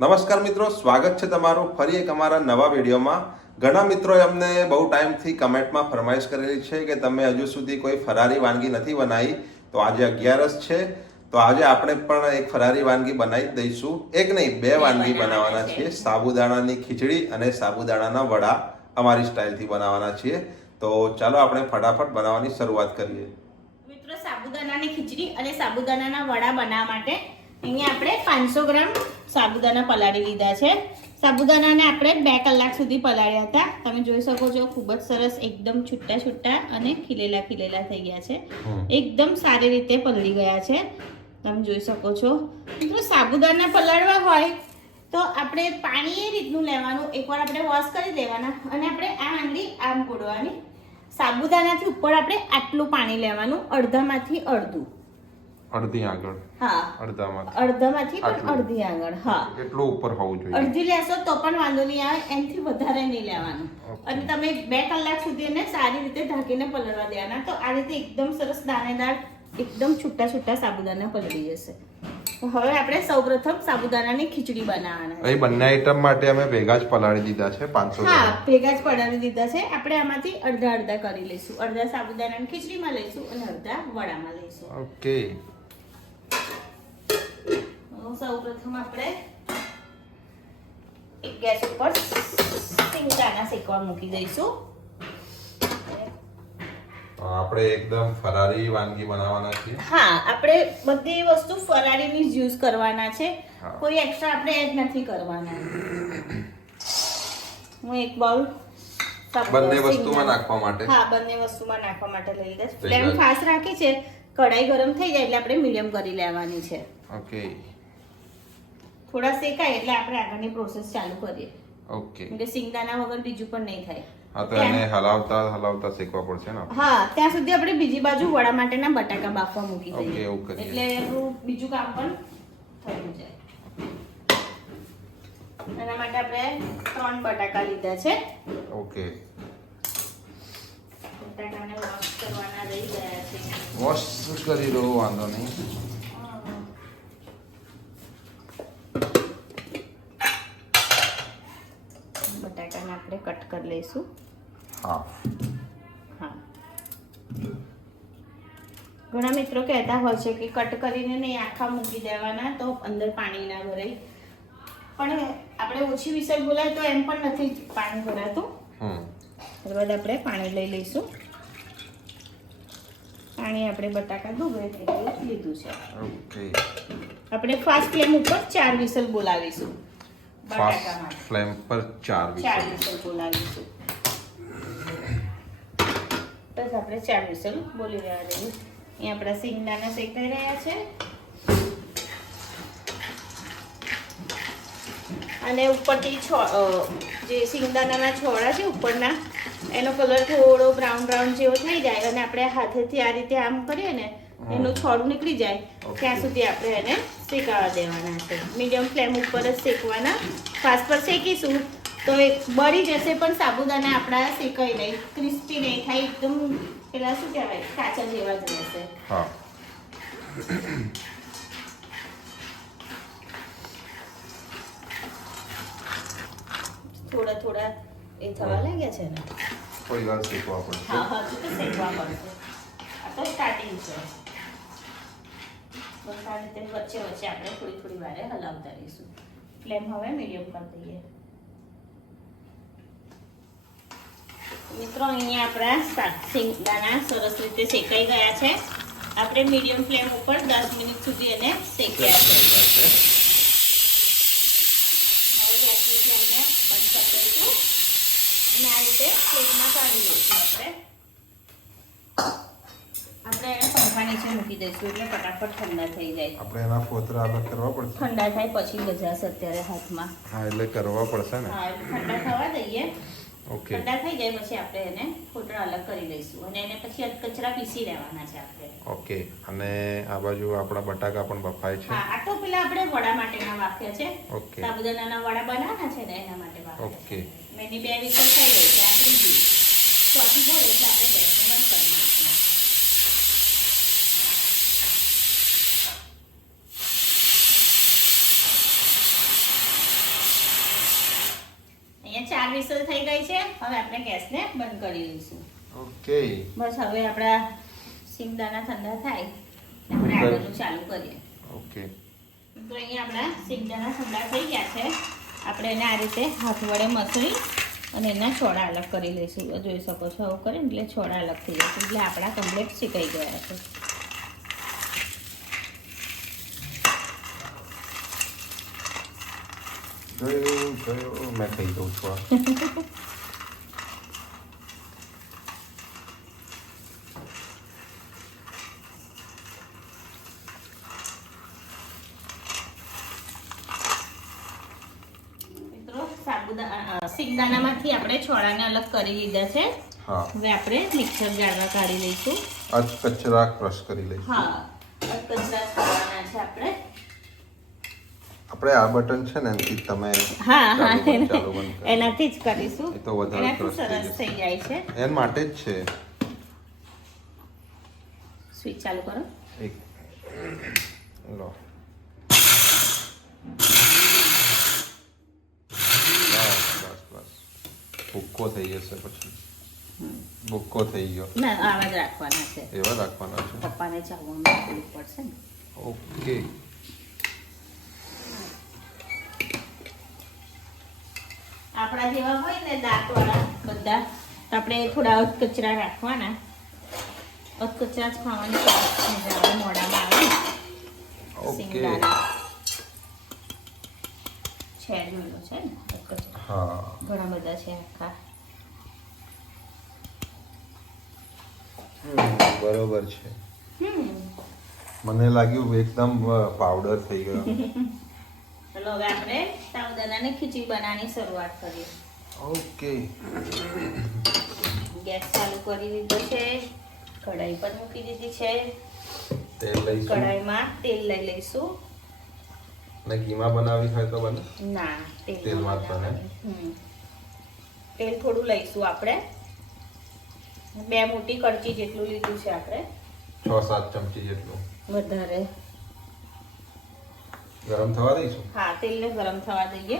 નમસ્કાર મિત્રો, સ્વાગત છે તમારું ફરી એક અમારા નવા વિડીયોમાં. ઘણા મિત્રોએ અમને બહુ ટાઈમથી કમેન્ટમાં ફરમાઈશ કરેલી છે કે તમે હજુ સુધી કોઈ ફરારી વાનગી નથી બનાવી. તો આજે 11 છે, તો આજે આપણે પણ એક ફરારી વાનગી બનાવી દઈશું. એક નહીં, બે વાનગી બનાવવાના છીએ. સાબુદાણાની ખીચડી અને સાબુદાણાના વડા અમારી સ્ટાઇલથી બનાવવાના છીએ. તો ચાલો આપણે ફટાફટ બનાવવાની શરૂઆત કરીએ. મિત્રો, સાબુદાણાની ખીચડી અને સાબુદાણાના વડા બનાવવા માટે અહીંયા આપણે 500 ગ્રામ સાબુદાણા પલાળી લીધા છે. સાબુદાણાને આપણે 2 કલાક સુધી પલાળ્યા હતા. તમે જોઈ શકો છો, ખૂબ જ સરસ એકદમ છૂટા છૂટા અને ખીલેલા ખીલેલા થઈ ગયા છે. એકદમ સારી રીતે પલળી ગયા છે, તમે જોઈ શકો છો. મિત્રો, સાબુદાણા પલાળવા હોય તો આપણે પાણી એ રીતનું લેવાનું, એકવાર આપણે વોશ કરી દેવાના અને આપણે આ આંગળી આમ પોડવાની. સાબુદાણાથી ઉપર આપણે આટલું પાણી લેવાનું, અડધામાંથી અડધું. અડધી આગળ, હા, અડધામાંથી પણ અડધી આગળ. હા, એટલું ઉપર હોવું જોઈએ. અડધી લેશો તો પણ વાંધો નહીં આવે, એનાથી વધારે નહીં લેવાનું. અને તમે 2 કલાક સુધી એને સારી રીતે ઢાંકીને પલળવા દેવાના. તો આ રીતે એકદમ સરસ દાણેદાર, એકદમ છૂટા છૂટા સાબુદાણા પલળી જશે. હવે આપણે સૌપ્રથમ સાબુદાણાની ખીચડી બનાવવાના છે. અહીં બંને આઈટમ માટે અમે ભેગા જ પલાળી દીધા છે 500 હા, ગ્રામ. ભેગા જ પલાળી દીધા છે. આપણે આમાંથી અડધા અડધા કરી લઈશું. અડધા સાબુદાણાની ખીચડીમાં લઈશું અને અડધા વડામાં લઈશું. ઓકે. સૌપ્રથમ આપણે એક ગેસ ઉપર સિંગદાણા શેકવા મૂકી દઈશું. આપણે એકદમ ફરારી વાનગી બનાવવાના છીએ. હા, આપણે બધી વસ્તુ ફરાળીની જ યુઝ કરવાના છે. કોઈ એક્સ્ટ્રા આપણે એડ નથી કરવાના. હું એક બાઉલ બંને વસ્તુમાં નાખવા માટે. હા, બંને વસ્તુમાં નાખવા માટે લઈ લીધા છે. ફ્લેમ ફાસ્ટ રાખી છે. કઢાઈ ગરમ થઈ જાય એટલે આપણે મીડિયમ કરી લેવાની છે. ઓકે. થોડા શેકાય એટલે આપણે આગળની પ્રોસેસ ચાલુ કરીએ. ઓકે. એટલે સિંગદાણા વગર બીજું પણ નહીં થાય. હા, તો એને હલાવતા શેકવા પડશે ને. હા, ત્યાં સુધી આપણે બીજી બાજુ વડા માટેના બટાકા બાફવા મૂકી ઓકે, દઈએ. એવું કરીએ. એટલે એનું બીજું કામ પણ થઈ જાય. એના માટે આપણે 3 બટાકા લીધા છે. ઓકે. બટાકાને વોશ કરવાના રહી ગયા છે. વોશ કરી દો, વાંધો નહીં. બટાકાને આપણે કટ કરી લઈશું. હા. ઘણા મિત્રો કહેતા હોય છે કે કટ કરીને નહીં, આખા મૂકી દેવાના તો અંદર પાણી ના ભરાય. પણ આપણે ઓછી વિસર બોલાય તો એમ પણ નથી પાણી ભરાતું. ત્યારબાદ આપણે પાણી લઈ લઈશું. પાણી આપણે બટાકા ડૂબે તેટલું લીધું છે. ઓકે. આપણે ફાસ્ટ ફ્લેમ ઉપર 4 વિસલ બોલાવીશું. ફાસ્ટ ફ્લેમ પર 4 વિસલ બોલાવીશું. બસ આપણે 4 વિસલ બોલી રહ્યા છીએ. અહીં આપણા સિંગદાણા શેકાઈ રહ્યા છે. અને ઉપરથી જે સિંગદાણાના છોડા છે ઉપરના, એનો કલર થોડો બ્રાઉન જેવો થઈ જાય અને આપણે હાથેથી આ રીતે આમ કરીએ ને, એનું છોડું નીકળી જાય ત્યાં સુધી આપણે એને શેકાવા દેવાના છે. મીડિયમ ફ્લેમ ઉપર જ શેકવાના. ફાસ્ટ પર શેકીશું તો એ બળી જશે, પણ સાબુદાણા આપણા શેકાઈ નહીં, ક્રિસ્પી નહીં થાય, એકદમ પેલા શું કહેવાય, કાચા જેવા જ રહેશે. હા. થોડા એ થવા લાગ્યા છે ને. થોડી વાર શેકવા પડશે. હા, હજુ તો શેકવા પડશે. આ તો સ્ટાર્ટિંગ છે. બસ આ રીતે વચ્ચે આપણે થોડી વારે હલાવતા રહીશું. ફ્લેમ હવે મીડિયમ કરી દઈએ. મિત્રો, અહીંયા આપણા સિંગદાણા સરસ રીતે શેકાઈ ગયા છે. આપણે મીડિયમ ફ્લેમ ઉપર 10 મિનિટ સુધી એને શેક્યા છે. હવે ગેસની ફ્લેમને બંધ કરી દઈશું અને આ રીતે પ્લેટમાં કાઢી લઈશું. આપણે એને પંખા નીચે મૂકી દઈશું એટલે ફટાફટ ઠંડા થઈ જાય. આપણે એના ફોતરા અલગ કરવા પડશે. ઠંડા થાય પછી બજાશે અત્યારે હાથમાં. હા, એટલે કરવા પડશે ને. હા, ઠંડા થવા દઈએ. ઓકે. ઠંડા થઈ જાય પછી આપણે એને ફોતરા અલગ કરી લઈશું અને એને પછી કચરા પીસી લેવાના છે આપણે. ઓકે. અને આ બાજુ આપણા બટાકા પણ બફાય છે. હા, આ તો પેલા આપણે વડા માટેના વાક્યા છે. ઓકે. સાબુદાણાના વડા બનાવવાના છે ને એના માટે વાક્યા. ઓકે. મેની 2 વિસલ થઈ ગઈ છે. આ ત્રીજી. ચોથી બોલે એટલે આપણે ગેસને બંધ કરી દઈશું. 4 વિસલ થઈ ગઈ છે. હવે આપણે ગેસને બંધ કરી લઈશું. ઓકે. બસ હવે આપણા સિંગદાણા ઠંડા થાય આપણે આગળનું ચાલુ કરીએ. ઓકે. તો અહીંયા આપણા સિંગદાણા ઠંડા થઈ ગયા છે. આપણે એને આ રીતે હાથ વડે મસળી અને એના છોડા અલગ કરી લઈશું. જોઈ શકો છો આવું કરીને એટલે છોડા અલગ થઈ જશે. એટલે આપણા કમ્પ્લીટ શેકાઈ ગયા છે. જોયું મેં ખાઈ દઉં છું આ. સિંગદાણામાંથી આપણે છોડાને અલગ કરી લીધા છે. હા. હવે આપણે મિક્સર જારમાં કાઢી લઈશું. કચરા ક્રશ કરી લઈશું. હા, કચરા છોડવાના છે આપણે. આપણે આ બટન છે ને એનાથી તમે હા ચાલુ બંધ કરો. એનાથી જ કરીશું. એ તો વધારે એનાથી ક્રશ સરસ થઈ જાય છે. એન માટે જ છે. સ્વિચ ચાલુ કરો. એક લો. બસ ભૂક્કો થઈ જશે પછી. ભૂક્કો થઈ ગયો. ના, આવા જ રાખવાના છે. એવા રાખવાના છે. પપ્પાને ચાવવામાં તકલીફ પડશે ને. ઓકે. આપણા જેવા હોય ને દાંતવાળા બધા તો આપણે થોડા કચરા રાખવાના. કચરા જ ખાવાની મજા આવે, મોઢામાં આવે. ઓકે. સિંગદાણા છે જોયેલો છે ને કચરા. હા. ઘણા બધા છે આખા. બરોબર છે. હમ. મને લાગ્યું એકદમ પાવડર થઈ ગયો. ચલો હવે આપણે સાબુદાણાની ખીચડી બનાવવાની શરૂઆત કરીએ. ઓકે. ગેસ ચાલુ કરી દીધો છે. કઢાઈ પર મૂકી દીધી છે. તેલ લઈશું. કઢાઈમાં તેલ લઈ લઈશું. ને ઘીમાં બનાવી હોય તો બને? ના, તેલમાં જ બને. તેલ થોડું લઈશું આપણે. 2 મોટી કડચી જેટલું લીધું છે આપણે. 6-7 ચમચી જેટલું. વધારે. ગરમ થવા દઈશું. હા, તેલને ગરમ થવા દઈએ.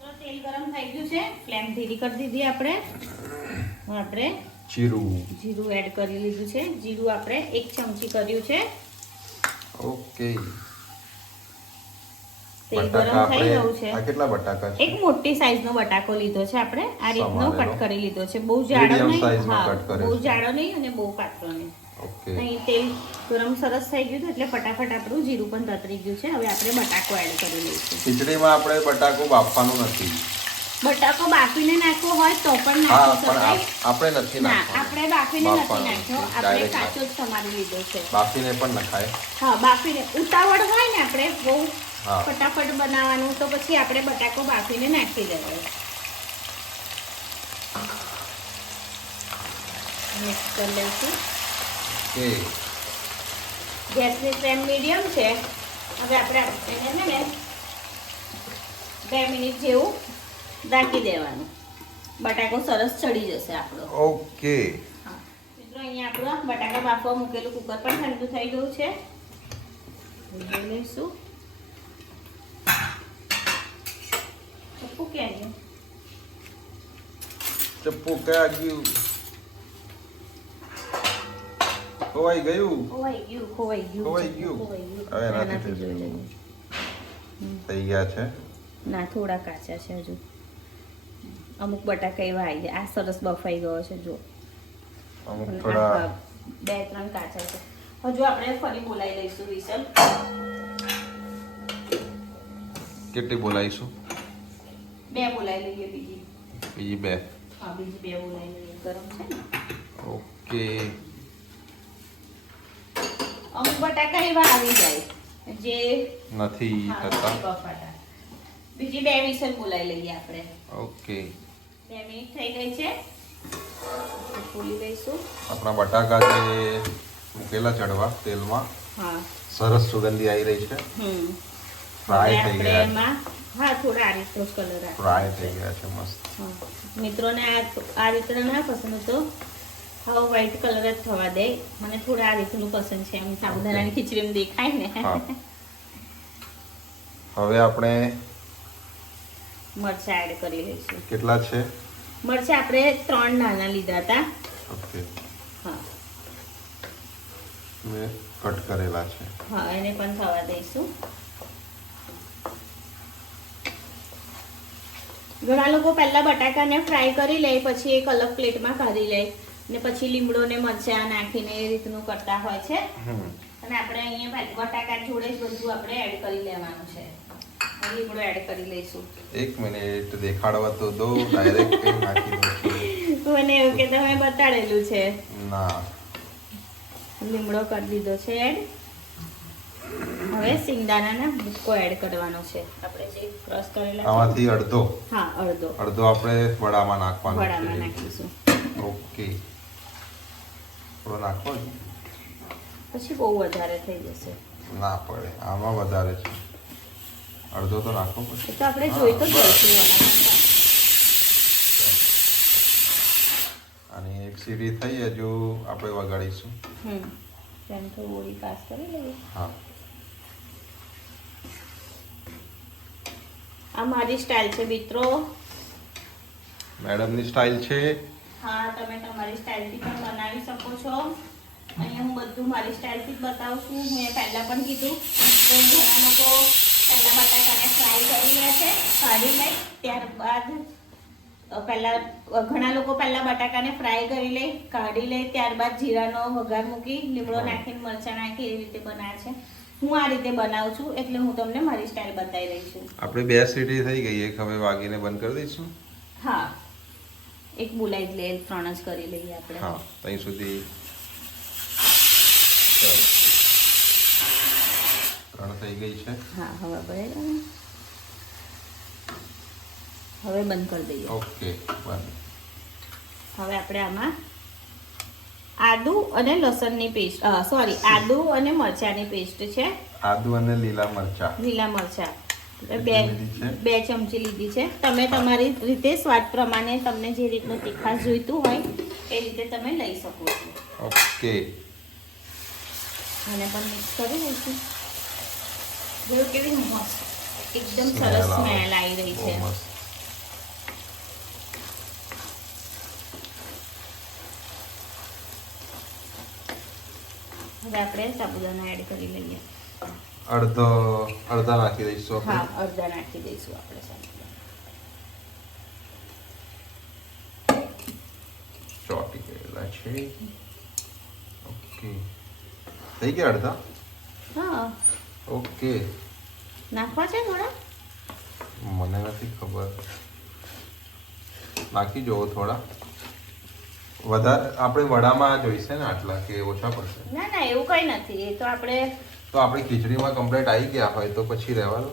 તો તેલ ગરમ થઈ ગયું છે. ફ્લેમ ધીરી કરી દીધી આપણે. આપણે જીરું એડ કરી લીધું છે. જીરું આપણે 1 ચમચી કર્યું છે. ઓકે. તેલ ગરમ થઈ ગયું છે. આ કેટલા બટાકા છે? એક મોટી સાઈઝનો બટાકો લીધો છે આપણે. આ રીતનો કટ કરી લીધો છે. બહુ જાડો મીડિયમ નહીં. સાઈઝનો હા, કટ કર્યો બહુ છે. જાડો નહીં અને બહુ પાતળો નહીં. ઓકે. અહીં તેલ ગરમ સરસ થઈ ગયું છે એટલે ફટાફટ આપણું જીરું પણ તતરી ગયું છે. હવે આપણે બટાકો એડ કરી લઈશું. ખીચડીમાં આપણે બટાકો બાફવાનું નથી. બટાકો બાફીને નાખવો હોય તો પણ હા, નાખી પણ શકાય. આપણે નથી ના, નાખવાનું. આપણે બાફીને નથી બાફવાનું નાખ્યો. નથી. આપણે Direct કાચો જ સમારી લીધો છે. બાફીને પણ નખાય. હા, બાફીને ઉતાવળ હોય ને આપણે બહુ હા. ફટાફટ બનાવવાનું તો પછી આપણે બટાકો બાફીને નાખી દેવાય. મિક્સ કરી લઈશું. ઓકે. ગેસની ફ્લેમ મીડિયમ છે. હવે આપણે એને ને 2 મિનિટ જેવું ઢાંકી દેવાનું. બટાકો સરસ ચડી જશે આપણો. ઓકે. હા, મિત્રો અહીંયા આપણો બટાકા બાફવા મૂકેલું કુકર પણ ઠંડુ થઈ ગયું છે. જોઈ લઈશું. ચપ્પુ ક્યાં ગયું? ચપ્પુ ક્યાં ગયું? ખોવાઈ ગયું. ખોવાઈ ગયું. હવે એનાથી જોઈ લઈએ. થઈ ગયા છે. ના, થોડા કાચા છે હજુ. અમુક બટાકા એવા આવી ગયા. આ સરસ બફાઈ ગયો છે જો. અમુક પણ થોડા આ 2-3 કાચા છે. હજુ આપણે ફરી બોલાવી લઈશું વિસલ. કેટલી બોલાવીશું? 2 બોલાવી લઈએ બીજી. બીજી 2. હા, બીજી 2 બોલાવી લઈએ. ગરમ છે ને. ઓકે. અમુક બટાકા એવા આવી જાય જે નથી હા, થતા. બફાટા. બીજી 2 વિસલ બોલાવી લઈએ આપણે. ઓકે. 2 મિનિટ થઈ ગઈ છે. ખોલી લઈશું. આપણા બટાકા જે મૂકેલા ચડવા તેલમાં હા. સરસ સુગંધી આવી રહી છે. ફ્રાય થઈ આપણે ગયા. એમાં હા થોડા આ રીતનો કલર ફ્રાય થઈ ગયા છે મસ્ત. મિત્રોને આ રીતનો ના પસંદ તો હવે વ્હાઈટ કલર જ થવા દે. મને થોડા આ રીતનું પસંદ છે. એમ સાબુદાણાની ખીચડીમાં દેખાય ને. હા. હવે આપણે મરચાં એડ કરી લઈશું. કેટલા છે મરચાં આપણે 3 નાના લીધા હતા. ઓકે હા મેં કટ કરેલા છે. હા એને પણ થવા દઈશું. ઘણા લોકો પહેલા બટાકાને ફ્રાય કરી લે પછી એક અલગ પ્લેટમાં કાઢી લે ને પછી લીમડો ને મરચાં નાખીને એ રીતનું કરતા હોય છે. અને આપણે અહીંયા બટાકા જોડે જ બધું આપણે એડ કરી લેવાનું છે. લીમડો એડ કરી લઈશું. 1 મિનિટ દેખાડવા તો દો, ડાયરેક્ટ નાખી દો. મને એવું કે તમે બતાડેલું છે. ના, લીમડો કરી દીધો છે એડ. હવે સિંગદાણાના ભૂક્કો એડ કરવાનો છે. આપણે જે ક્રશ કરેલા આમાંથી અડધો. હા અડધો આપણે વડામાં નાખવાનો છે. વડામાં નાખીશું. ઓકે, થોડો નાખો. પછી બહુ વધારે થઈ જશે. ના પડે, આમાં વધારે છે. અડધો તો નાખો પછી. એ તો આપણે જોઈ તો જઈશું. અને એક સીડી થઈ હજુ આપણે વગાડીશું. તેમ તો ઓળી પાસ કરી લઈએ. હા, આ મારી સ્ટાઇલ છે મિત્રો. મેડમની સ્ટાઇલ છે. હા, તમે તમારી સ્ટાઇલથી પણ બનાવી શકો છો. અહીંયા હું બધું મારી સ્ટાઇલથી જ બતાવું છું. મેં પહેલાં પણ કીધું તો ઘણા લોકો પહેલાં બટાકાને ફ્રાય કરી લે છે, કાઢી લે. ત્યારબાદ ઘણા લોકો પહેલાં બટાકાને ફ્રાય કરી લે, કાઢી લે, ત્યારબાદ જીરાનો વઘાર મૂકી લીમડો નાખીને મરચાં નાખી એવી રીતે બનાવે છે. હું આ રીતે બનાવું છું એટલે હું તમને મારી સ્ટાઇલ બતાવી રહી છું. આપણે 2 સીટી થઈ ગઈ, એક હવે વાગીને બંધ કરી દઈશું. હા, એક બોલાઈ જ લે, 3 જ કરી લઈએ આપણે. હા, ત્યાં સુધી 3 થઈ ગઈ છે. હા, હવે બરાબર. હવે બંધ કરી દઈએ. ઓકે, બંધ. હવે આપણે આમાં આદુ અને લસણની પેસ્ટ આદુ અને મરચાંની પેસ્ટ છે. આદુ અને લીલા મરચાં બે ચમચી લીધી છે. તમે તમારી રીતે સ્વાદ પ્રમાણે તમને જે રીતનું તીખાશ જોઈતું હોય એ રીતે તમે લઈ શકો છો. ઓકે, અને પણ મિક્સ કરી લઈશું. જોયું કેવી મસ્ત એકદમ સરસ સ્મેલ આવી રહી છે. હવે આપણે સાબુદાણા એડ કરી લઈએ. અડધા નાખી દઈશું. હા, અડધા નાખી દઈશું આપણે સાબુદાણા. ચોટી ગયેલા છે. ઓકે, થઈ ગયા અડધા. હા, ઓકે. નાખવા છે થોડા? મને નથી ખબર, નાખી જોવો થોડા. વધારે આપણે વડામાં જોઈશે ને આટલા કે ઓછા પડશે? ના ના, એવું કઈ નથી. એ તો આપણે ખીચડીમાં કમ્પ્લીટ આવી ગયા હોય તો પછી રહેવા દો.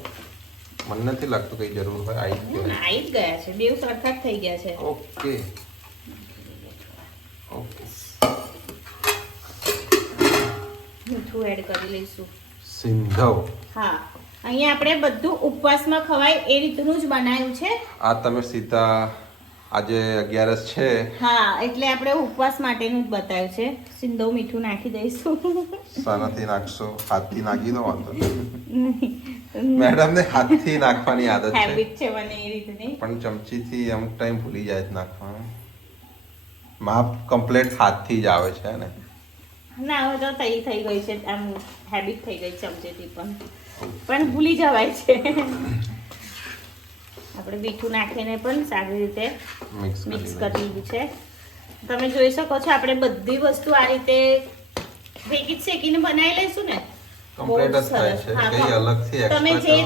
મને નથી લાગતું કઈ જરૂર હોય. આવી જ ગયા છે. બેવ સરખા જ થઈ ગયા છે. Okay okay. મીઠું એડ કરી લઈશું. સિંધવ. હા, અહીંયા આપણે બધું ઉપવાસમાં ખવાય એ રીતનું જ બનાવ્યું છે. આ તમે સીધા આજે 11 છે. હા, એટલે આપણે ઉપવાસ માટેનું જ બતાવ્યું છે. સિંધવ મીઠું નાખી દઈશું. સાનાથી નાખશો? હાથથી નાખી દો, વાંધો મેડમ ને હાથથી નાખવાની આદત છે. હેબિટ છે મને એ રીતની. પણ ચમચીથી અમુક ટાઈમ ભૂલી જાય છે નાખવાનું. માપ કમ્પ્લીટ હાથથી જ આવે છે ને? ના, હવે તો થઈ ગઈ છે. આમ હેબિટ થઈ ગઈ ચમચેથી પણ ભૂલી જવાય છે. આપણે મીઠું નાખીને પણ સારી રીતે મિક્સ કરી દીધું છે. તમે જોઈ શકો છો આપણે બધી વસ્તુ આ રીતે ભેગી જ શેકીને બનાવી લઈશું ને.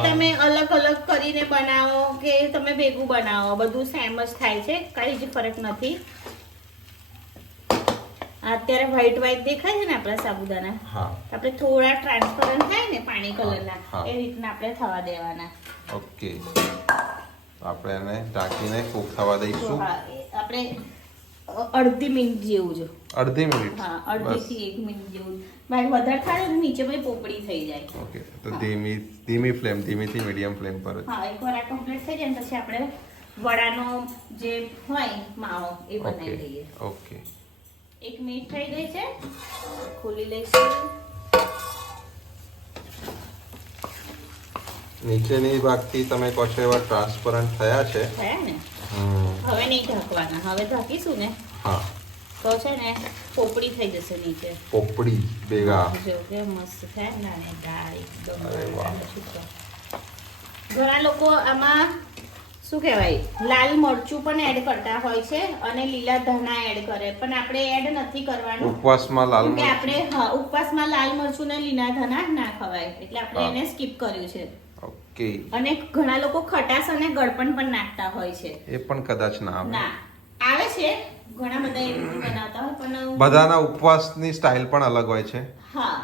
તમે અલગ અલગ કરીને બનાવો કે તમે ભેગું બનાવો, બધું સેમ જ થાય છે. કઈ જ ફરક નથી. અત્યારે વ્હાઈટ દેખાય છે ને આપણા સાબુદાણા. આપણે થોડા ટ્રાન્સપરન્ટ થાય ને પાણી કલરના, એ રીતના આપણે થવા દેવાના. ઓકે, આપણે એને ઢાંકીને કૂક થવા દઈશું. આપણે અડધી મિનિટ જેવું જ. અડધી મિનિટ? હા, અડધી થી 1 મિનિટ જેવું. ભાઈ વધારે થાય તો નીચે ભાઈ પોપડી થઈ જાય. ઓકે, તો ધીમી ફ્લેમ, ધીમીથી મીડિયમ ફ્લેમ પર. હા, એકવાર આ કમ્પ્લીટ થઈ જાય પછી આપણે વડાનો જે હોય માવો એ બનાવી દઈએ. ઓકે, 1 મિનિટ થઈ ગઈ છે. ખોલી લઈશું. નીચેની ભાગથી તમે કહો છો એવા ટ્રાન્સપરન્ટ થયા છે. થયા ને? હમ. હવે નહીં ઢાંકવાના. હવે ઢાંકીશું ને હા, તો છે ને પોપડી થઈ જશે નીચે. પોપડી ભેગા. જો કે મસ્ત થાય ને અને દાળ એકદમ અરે વાહ. ઘણા લોકો આમાં શું કહેવાય લાલ મરચું પણ એડ કરતા હોય છે અને લીલા ધાણા એડ કરે, પણ આપણે એડ નથી કરવાનું. ઉપવાસમાં લાલ કેમ કે મરચું. આપણે ઉપવાસમાં લાલ મરચું ને લીલા ધાણા ના ખવાય, એટલે આપણે હા. એને સ્કીપ કર્યું છે. ઓકે. અને ઘણા લોકો ખટાશ અને ગળપણ પણ નાખતા હોય છે. એ પણ કદાચ ના આવે. ના આવે છે, ઘણા બધા એ રીતે બનાવતા હોય, પણ બધાના ઉપવાસની સ્ટાઇલ પણ અલગ હોય છે. હા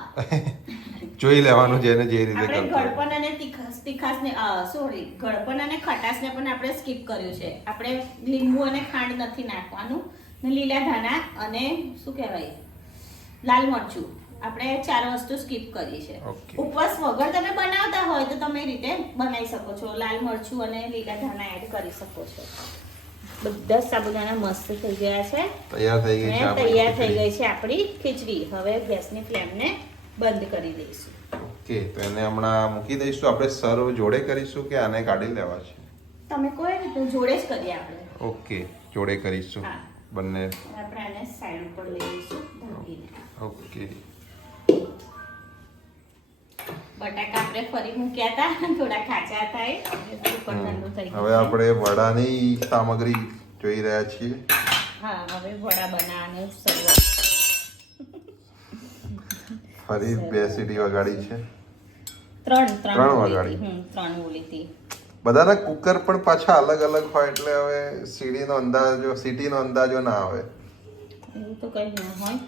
જોઈ લેવાનું જેને જે રીતે આપણે કરતો હોય. ગળપણ અને તીખાશને સોરી ગળપણ અને ખટાશને પણ આપણે સ્કીપ કર્યું છે. આપણે લીંબુ અને ખાંડ નથી નાખવાનું ને લીલા ધાણા અને શું કહેવાય લાલ મરચું, આપણે 4 વસ્તુ સ્કીપ કરી છે. Okay. ઉપવાસ વગર તમે બનાવતા હોય તો તમે એ રીતે બનાવી શકો છો. લાલ મરચું અને લીલા ધાણા એડ કરી શકો છો. બધા સાબુદાણા મસ્ત થઈ ગયા છે. તૈયાર થઈ ગઈ છે અને આપણી તૈયાર થઈ ખીચડી. ગઈ છે આપણી ખીચડી. હવે ગેસની ફ્લેમને બંધ કરી દઈશું. ઓકે, તો એને હમણાં મૂકી દઈશું. આપણે સર્વ જોડે કરીશું કે આને કાઢી લેવા છે? તમે કોઈ રીતે જોડે જ કરીએ આપણે. ઓકે, જોડે કરીશું હા. બંને. આપણે આને સાઈડ ઉપર લઈ લઈશું ઢાંકીને. ઓકે. બટાકા આપણે ફરી મૂક્યા હતા, થોડા કાચા હતા એ ઉપર ઠંડુ થઈ ગયું હવે છે. આપણે વડાની સામગ્રી જોઈ રહ્યા છીએ. હા, હવે વડા બનાવવાની શરૂઆત. ફરી 2 સીટી વગાડી છે. ત્રણ વગાડી. ત્રણ 3 બોલીથી. બધાના કુકર પણ પાછા અલગ અલગ હોય એટલે હવે સીટીનો અંદાજો ના આવે. એવું તો કઈ ના હોય.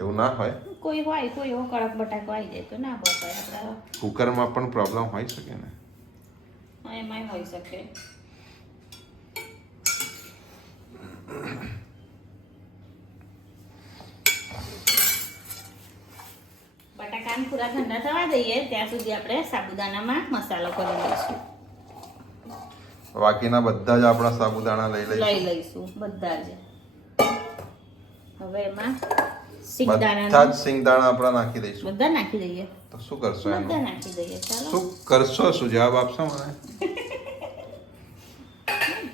એવું ના હોય. કોઈ એવો કડક બટાકો આવી જાય તો ના બપાય આપણા. કુકરમાં પણ પ્રોબ્લેમ હોઈ શકે ને. એમાંય હોઈ શકે. બટાકાને પૂરા ઠંડા થવા દઈએ ત્યાં સુધી આપણે સાબુદાણામાં મસાલો કરી લઈશું. બાકીના બધા જ આપણા સાબુદાણા લઈ લઈ લઈશું. લઈશું બધા જ. હવે એમાં બધા સિંગદાણા જ સિંગદાણા આપણા નાખી દઈશું. બધા નાખી દઈએ. તો શું કરશો બધા એનું? નાખી દઈએ. ચાલો શું કરશો? શું જવાબ આપશો મને?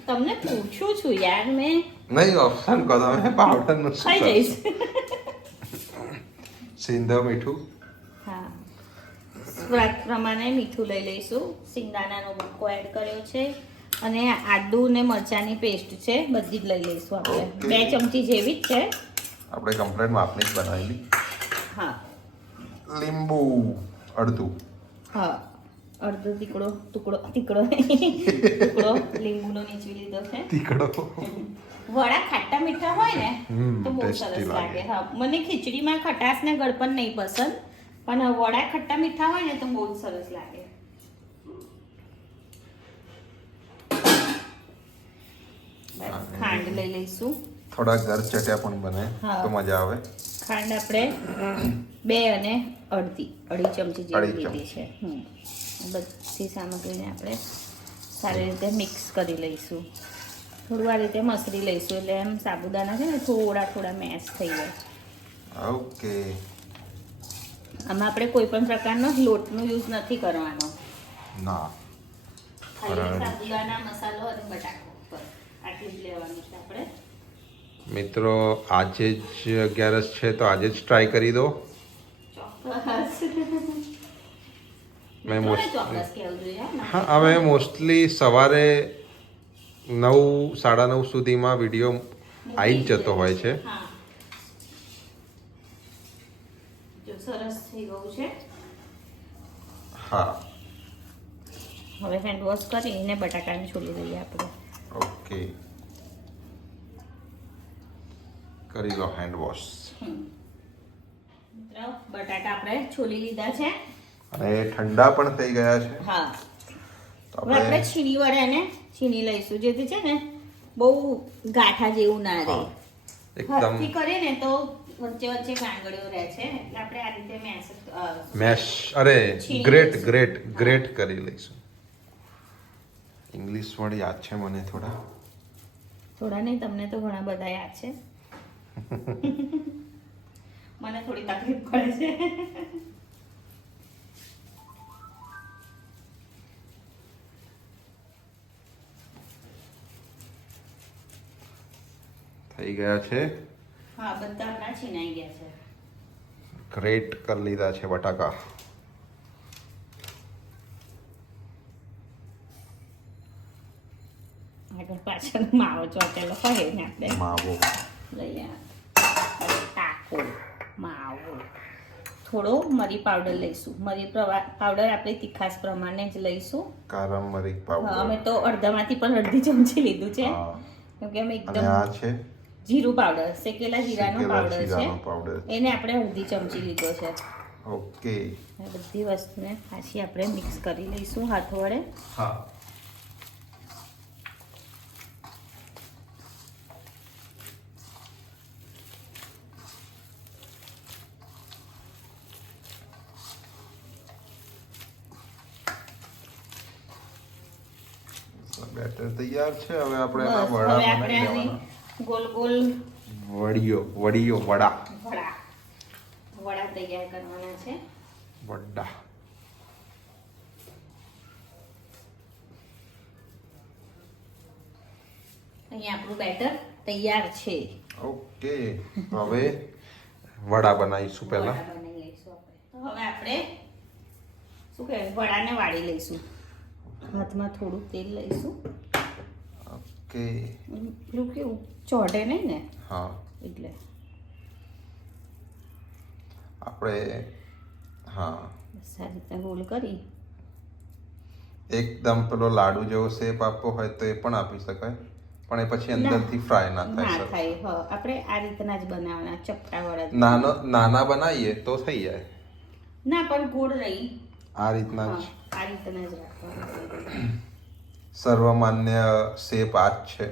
તમને પૂછું છું યાર મેં. નહીં, ઓપ્શન કહો તમે. પાવડરનું શું ખાઈ જઈશ. કરશો? સિંધવ મીઠું. હા, સ્વાદ પ્રમાણે મીઠું લઈ લઈશું. સિંગદાણાનો ભૂકો એડ કર્યો છે અને આદુ ને મરચાંની પેસ્ટ છે, બધી જ લઈ લઈશું આપણે. Okay. 2 ચમચી જેવી જ છે. આપણે કમ્પ્લેટ માપની જ બનાવેલી. હા લીંબુ અડધું. હા, અડધો ટુકડો લીંબુનો નીચવી લીધો છે. તીખડો. વડા ખાટા મીઠા હોય ને તો બહુ tasty સરસ લાગે. લાગે. હા, મને ખીચડીમાં ખટાશ ને ગળપણ નહીં પસંદ, પણ વડા ખટ્ટા મીઠા હોય ને તો બહુ જ સરસ લાગે. ખાંડ લઈ લઈશું. થોડા ઘર ચટ્યા પણ બને હા. તો મજા આવે. ખાંડ આપણે 2 અને અઢી ચમચી જેવી અઢી લીધી છે. બધી સામગ્રીને આપણે સારી રીતે મિક્સ કરી લઈશું. થોડું આ રીતે મસળી લઈશું એટલે એમ સાબુદાણા છે ને થોડા મેશ થઈ જાય. ઓકે. આમાં આપણે કોઈ પણ પ્રકારનો લોટનો યુઝ નથી કરવાનો. ના. ખાલી બરાબર. સાબુદાણા મસાલો અને બટાકો બસ આટલું જ લેવાનું છે આપણે. મિત્રો, આજે જ 11 છે તો આજે જ ટ્રાય કરી દો. ચોક્કસ. મેં મિત્રોને ચોક્કસ કહેવું જોઈએ હો. હા, અમે મોસ્ટલી સવારે 9, 9:30 સુધીમાં વિડીયો આવી જ જતો હોય છે. હા. જો સરસ થઈ ગયું છે. હા. હવે હેન્ડ વોશ કરીને બટાકાને છોલી દઈએ આપણે. ઓકે. કરી લો હેન્ડ વોશ. મિત્રો, બટાકા આપણે છોલી લીધા છે. અને એ ઠંડા પણ થઈ ગયા છે. હા. તો હવે આપણે આપણે છીણી વડે એને છીણી લઈશું, જેથી છે ને બહુ ગાંઠા જેવું ના રહે. એકદમ હાથથી કરીએ ને તો વચ્ચે ગાંગડીઓ રહે છે, એટલે આપણે આ રીતે મેશ છીણી ગ્રેટ લઈશું. ગ્રેટ ગ્રેટ કરી લઈશું. ઇંગ્લિશ વર્ડ યાદ છે મને થોડા. થોડા નહીં, તમને તો ઘણા બધા યાદ છે. મને થોડી તકલીફ પડે છે. થઈ ગયા છે. હા બધા આપણા છીનાઈ ગયા છે. ગ્રેટ કરી લીધા છે બટાકા. આગળ પાછળ માવો ચોટેલો હોય ને આપણે માવો લઈએ. ટાકો માવો, થોડો મરી પાવડર લઈશું. મરી પાવડર આપણે તીખાસ પ્રમાણે જ લઈશું. કારમ મરી હા, પાવડર. અમે તો અડધામાંથી પણ અડધી ચમચી લીધું છે. હા. કેમ કે અમે અને એકદમ આ છે જીરું પાવડર, શેકેલા જીરાનો પાવડર છે. જીરાનો પાવડર. એને આપણે અડધી ચમચી લીધો છે. ઓકે. આ બધી વસ્તુને પાછી આપણે મિક્સ કરી લઈશું હાથ વડે. હા. બેટર તૈયાર છે. હવે આપણે એના બસ, વડા હવે આપણે બનાવી આની દેવાના. ગોલ ગોલ વડા વડા તૈયાર કરવાના છે. વડા. અહીંયા આપણું બેટર તૈયાર છે. ઓકે. હવે વડા બનાવીશું પહેલા. વડા બનાવી લઈશું આપણે. તો હવે આપણે શું કહેવાય, વડાને વાળી લઈશું. હાથમાં થોડું તેલ લઈશું. ઓકે. પેલું કેવું ચોઢે નહીં ને હા. એટલે આપણે હા બસ આ રીતે રોલ કરી. એકદમ પેલો લાડુ જેવો શેપ આપવો હોય તો એ પણ આપી શકાય, પણ એ પછી અંદરથી ફ્રાય ના થાય ના સર. થાય. આપણે આ રીતના જ બનાવવાના, ચપટા વડા. નાના બનાવીએ તો થઈ જાય. ના પણ ગોળ રહી. આ રીતના જ આ રીતના જ રાખવાનું. સર્વમાન્ય શેપ આ જ છે.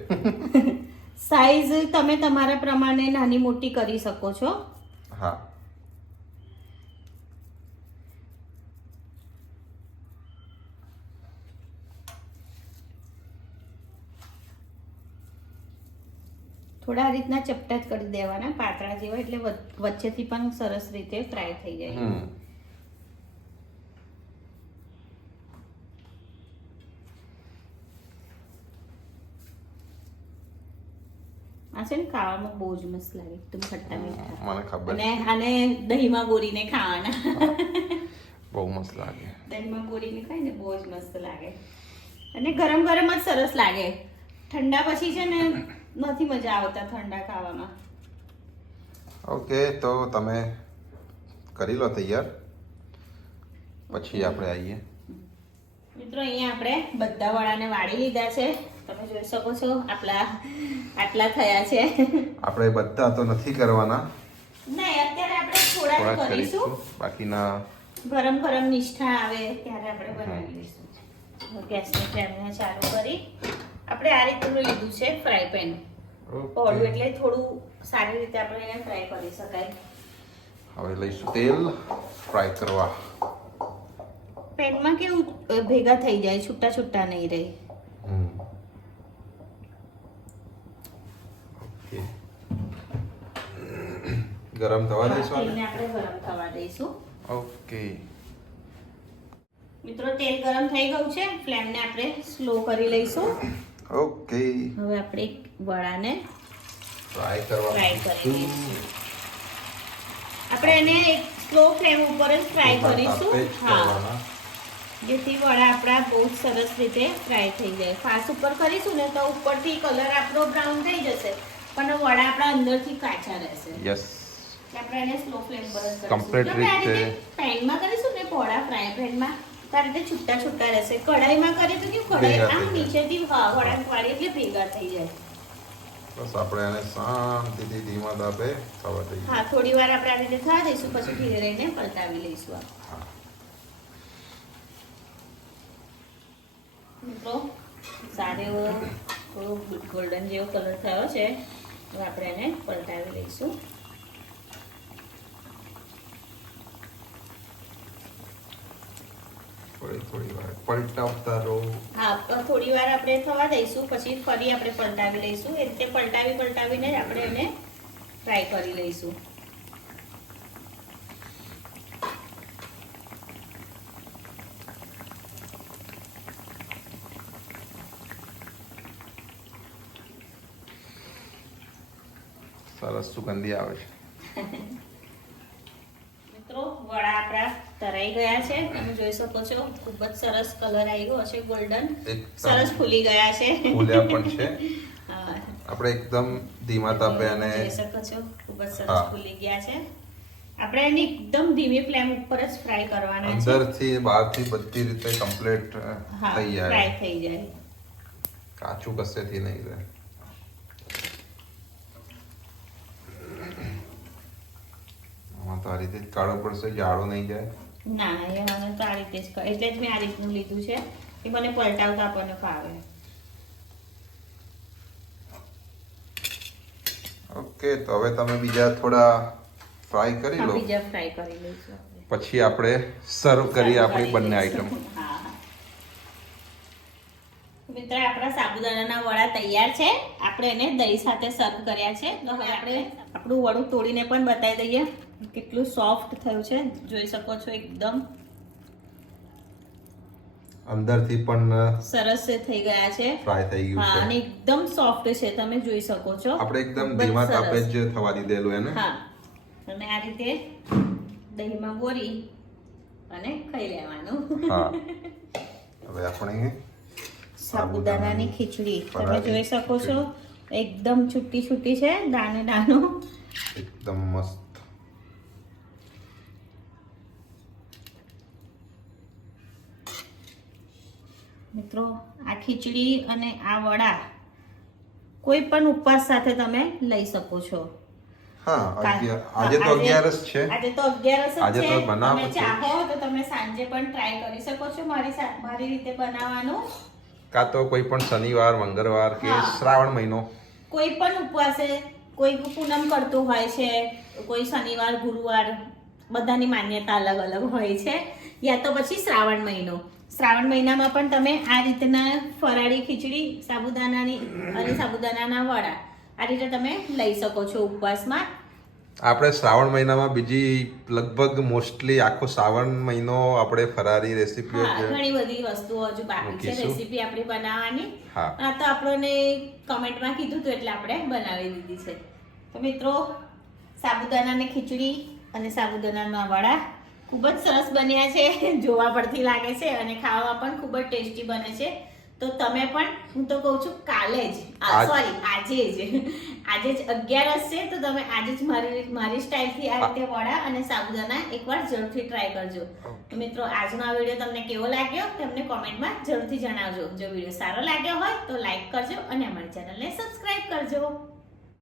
સાઈઝ તમે તમારા પ્રમાણે નાની મોટી કરી શકો છો. હા. થોડા આ રીતના ચપટા જ કરી દેવાના, પાતળા જેવા, એટલે વચ્ચેથી પણ સરસ રીતે ફ્રાય થઈ જાય. આ છે ને ખાવામાં બહુ જ મસ્ત લાગે, એકદમ ખટ્ટા મીઠા. મને ખબર. અને આને દહીંમાં બોરીને ખાવાના. બહુ મસ્ત લાગે. દહીંમાં બોરીને ખાય ને બહુ જ મસ્ત લાગે. અને ગરમ ગરમ જ સરસ લાગે. ઠંડા પછી છે ને નથી મજા આવતા ઠંડા ખાવામાં. ઓકે, તો તમે કરી લો તૈયાર, પછી આપણે આવીએ. મિત્રો અહીંયા આપણે બધા વડાને વાળી લીધા છે. તમે જોઈ શકો છો આટલા થયા છે. આપણે બધા તો નથી કરવાના, નહીં અત્યારે આપણે થોડા કરીશું. બાકીના ગરમ ગરમ નિષ્ઠા આવે ત્યારે આપણે બનાવી લઈશું. ગેસની ફ્લેમને ચાલુ કરી આપણે આ રીતનું લીધું છે ફ્રાય પેન. પોળું એટલે થોડું સારી રીતે આપણે એને ફ્રાય કરી શકાય. હવે લઈશું તેલ ફ્રાય કરવા. પેનમાં કેવું ભેગા થઈ જાય, છૂટા છૂટા નહીં રહે. ઓકે. ગરમ થવા દઈશું. તેલને આપણે ગરમ થવા દઈશું. ઓકે. મિત્રો તેલ ગરમ થઈ ગયું છે, ફ્લેમને આપણે સ્લો કરી લઈશું. ઓકે. હવે આપણે વડાને ફ્રાય કરવા ફ્રાય કરી લઈશું. આપણે એને એક સ્લો ફ્લેમ ઉપર જ ફ્રાય કરીશું. હા, જેથી વડા આપણા બહુ જ સરસ રીતે ફ્રાય થઈ જાય. ફાસ ઉપર કરીશું ને તો ઉપરથી કલર આપણો બ્રાઉન થઈ જશે, પણ વડા આપણા અંદરથી કાચા રહેશે. યસ. આપણે એને સ્લો ફ્લેમ પર જ કરીશું. કમ્પ્લીટ આપણે આ રીતે રીતે પેનમાં કરીશું ને પોળા ફ્રાય પેનમાં તો આ રીતે છૂટા છૂટા રહેશે. કઢાઈમાં કરીએ તો કેવું કઢાઈ ભેગા આમ થઈ જાય. નીચેથી વડા વાળી એટલે ભેગા થઈ જાય. બસ આપણે એને શાંતિથી ધીમા તાપે થવા દઈએ. હા, થોડી વાર આપણે આ રીતે થવા દઈશું, પછી ધીરે રહીને પલટાવી લઈશું. હા. મિત્રો સારો એવો થોડો ગોલ્ડન જેવો કલર થયો છે, હવે આપણે એને પલટાવી લઈશું. થોડી વાર પલટાવતા રહો. હા, થોડી વાર આપણે થવા દઈશું, પછી ફરી આપણે પલટાવી લઈશું. એ રીતે પલટાવીને જ આપણે એને ફ્રાય કરી લઈશું. સરસ સુગંધી આવે છે. મિત્રો વડા આપણા તરાઈ ગયા છે, તમે જોઈ શકો છો ખૂબ જ સરસ કલર આવી ગયો છે, ગોલ્ડન સરસ ફૂલી ગયા છે, ફૂલ્યા પણ છે. હા, આપણે એકદમ ધીમા તાપે અને જોઈ શકો છો ખૂબ જ સરસ ફૂલી ગયા છે. આપણે એને એકદમ ધીમી ફ્લેમ ઉપર જ ફ્રાય કરવાના છે, અંદરથી બહારથી બધી રીતે કમ્પ્લીટ હા થઈ જાય, ફ્રાય થઈ જાય. કાચું કશેથી નહીં રહે. આમાં તો આ રીતે જ કાઢવું પડશે, જાડો નહીં જાય. ના એ મને તો આ રીતે જ એટલે જ મેં આ રીતનું લીધું છે કે મને પલટાવતા આપણને ફાવે. ઓકે, તો હવે તમે બીજા થોડા ફ્રાય કરી લો, બીજા ફ્રાય કરી લઈશું આપણે. પછી આપણે સર્વ કરીએ આપણી બંને આઈટમ. હા, હા. મિત્ર આપણા સાબુદાણાના વડા તૈયાર છે. આપણે એને દહીં સાથે સર્વ કર્યા છે. તો હવે આપણે આપણું વડું તોડીને પણ બતાવી દઈએ કેટલું સોફ્ટ થયું છે. જોઈ શકો છો એકદમ અંદરથી પણ સરસ થઈ ગયા છે, ફ્રાય થઈ ગયું હા, છે. અને એકદમ સોફ્ટ છે, તમે જોઈ શકો છો. આપણે એકદમ ખૂબ જ ધીમા સરસ. તાપે જ થવા દીધેલું એને. હા, તમે આ રીતે દહીંમાં બોરી અને ખાઈ લેવાનું. હા, હવે આપણે સાબુદાણાની ખીચડી તમે ફરાળી જોઈ શકો છો એકદમ છૂટી છૂટી છે, દાણે દાણું. એકદમ મસ્ત. મિત્રો આ ખીચડી અને આ વડા કોઈ પણ ઉપવાસ સાથે તમે લઈ શકો છો. હા, આજે તો 11 છે. આજે તો 11 જ આજે છે. તો બનાવો તમે છે. ચાહો તો તમે સાંજે પણ ટ્રાય કરી શકો છો મારી રીતે બનાવવાનું. કાં તો કોઈ પણ શનિવાર, મંગળવાર કે હા. શ્રાવણ મહિનો, કોઈ પણ ઉપવાસે કોઈ પૂનમ કરતું હોય છે, કોઈ શનિવાર, ગુરુવાર, બધાની માન્યતા અલગ અલગ હોય છે. યા તો પછી શ્રાવણ મહિનામાં પણ તમે આ રીતના ફરાળી ખીચડી સાબુદાણાની અને સાબુદાણાના વડા આ રીતે તમે લઈ શકો છો ઉપવાસમાં. આપણે શ્રાવણ મહિનામાં બીજી લગભગ મોસ્ટલી આખો શ્રાવણ મહિનો આપણે ફરારી રેસીપીઓ હા, ઘણી બધી વસ્તુઓ હજુ બાકી છે મૂકીશું. રેસીપી આપણી બનાવવાની. હા. આ તો આપણને કમેન્ટમાં કીધું હતું એટલે આપણે બનાવી દીધી છે. તો મિત્રો સાબુદાણાની ખીચડી અને સાબુદાણાના વડા ખૂબ જ સરસ બન્યા છે, જોવા પરથી લાગે છે અને ખાવામાં પણ ખૂબ જ ટેસ્ટી બને છે. તો તમે પણ, હું તો કહું છું કાલે જ, આજે જ 11 છે, તો તમે આજે જ મારી સ્ટાઇલથી આ રીતે વડા અને સાબુદાણા એકવાર જરૂરથી ટ્રાય કરજો. તો મિત્રો આજનો આ વિડીયો તમને કેવો લાગ્યો તે અમને કોમેન્ટમાં જરૂરથી જણાવજો. જો વિડીયો સારો લાગ્યો હોય તો લાઈક કરજો અને અમારી ચેનલને સબસ્ક્રાઇબ કરજો.